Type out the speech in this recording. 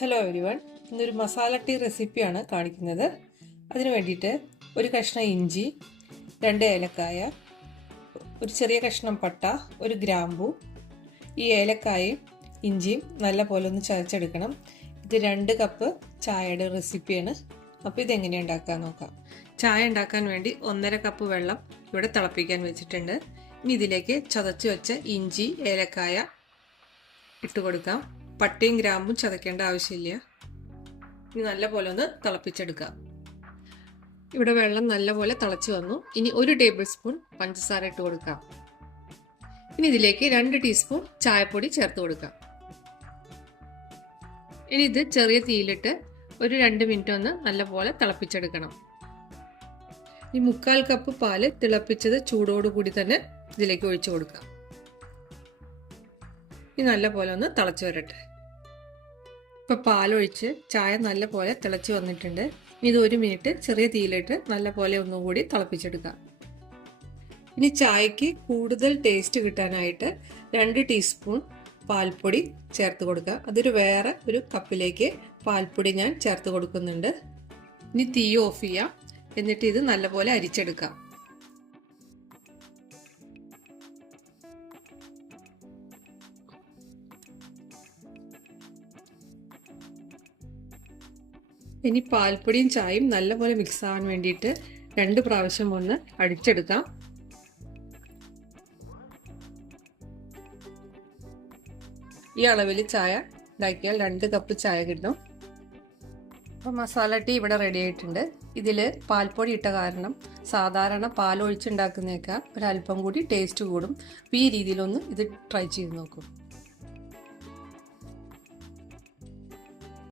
Hello everyone, ഇന്നൊരു masala tea റെസിപ്പിയാണ് കാണിക്കുന്നത്. അതിന് വേണ്ടിയിട്ട് ഒരു കഷ്ണം ഇഞ്ചി, 2 ഏലക്കായ, ഒരു ചെറിയ കഷ്ണം പട്ട, ഒരു ഗ്രാമ്പു. ഈ ഏലക്കായയും ഇഞ്ചിയും നല്ല പോലെ ഒന്ന് ചതച്ചെടുക്കണം. ഇത് 2 കപ്പ് ചായയുടെ റെസിപ്പിയാണ്. അപ്പോൾ ഇതെങ്ങനെയാണ് ഉണ്ടാക്കാൻ നോക്കാം. ചായ ഉണ്ടാക്കാൻ വേണ്ടി 1.5 കപ്പ് വെള്ളം ഇവിടെ തിളപ്പിക്കാൻ വെച്ചിട്ടുണ്ട്. ഇനി ഇതിലേക്ക് ചതച്ച് വെച്ച ഇഞ്ചി, ഏലക്കായ ഇട്ട് കൊടുക്കാം. പട്ടയും ഗ്രാമ്പും ചതക്കേണ്ട ആവശ്യമില്ല. ഇനി നല്ലപോലെ ഒന്ന് തിളപ്പിച്ചെടുക്കാം. ഇവിടെ വെള്ളം നല്ലപോലെ തിളച്ച് വന്നു. ഇനി 1 ടേബിൾ സ്പൂൺ പഞ്ചസാര ഇട്ട് കൊടുക്കാം. ഇനി ഇതിലേക്ക് 2 ടീസ്പൂൺ ചായപ്പൊടി ചേർത്ത് കൊടുക്കാം. ഇനി ഇത് ചെറിയ തീയിലിട്ട് ഒരു 2 മിനിറ്റ് ഒന്ന് നല്ലപോലെ തിളപ്പിച്ചെടുക്കണം. ഈ 1/4 കപ്പ് പാല് തിളപ്പിച്ചത് ചൂടോടുകൂടി തന്നെ ഇതിലേക്ക് ഒഴിച്ചു കൊടുക്കാം. ഇനി നല്ലപോലെ ഒന്ന് തിളച്ച് വരട്ടെ. ഇപ്പോൾ പാലൊഴിച്ച് ചായ നല്ലപോലെ തിളച്ച് വന്നിട്ടുണ്ട്. ഇനി ഇത് 1 മിനിറ്റ് ചെറിയ തീയിലിട്ട് നല്ലപോലെ ഒന്നുകൂടി തിളപ്പിച്ചെടുക്കാം. ഇനി ചായക്ക് കൂടുതൽ ടേസ്റ്റ് കിട്ടാനായിട്ട് 2 ടീസ്പൂൺ പാൽപ്പൊടി ചേർത്ത് കൊടുക്കുക. അതൊരു വേറെ ഒരു കപ്പിലേക്ക് പാൽപ്പൊടി ഞാൻ ചേർത്ത് കൊടുക്കുന്നുണ്ട്. ഇനി തീ ഓഫ് ചെയ്യാം. എന്നിട്ട് ഇത് നല്ലപോലെ അരിച്ചെടുക്കാം. ഇനി പാൽപ്പൊടിയും ചായയും നല്ലപോലെ മിക്സ് ആവാൻ വേണ്ടിയിട്ട് 2 പ്രാവശ്യം ഒന്ന് അടിച്ചെടുക്കാം. ഈ അളവിൽ ചായ ഉണ്ടാക്കിയാൽ 2 കപ്പ് ചായ കിട്ടും. അപ്പോൾ മസാല ടീ ഇവിടെ റെഡി ആയിട്ടുണ്ട്. ഇതിൽ പാൽപ്പൊടി ഇട്ട കാരണം സാധാരണ പാലൊഴിച്ചുണ്ടാക്കുന്നേക്കാൾ ഒരല്പം കൂടി ടേസ്റ്റ് കൂടും. അപ്പോൾ ഈ രീതിയിലൊന്ന് ഇത് ട്രൈ ചെയ്ത് നോക്കും.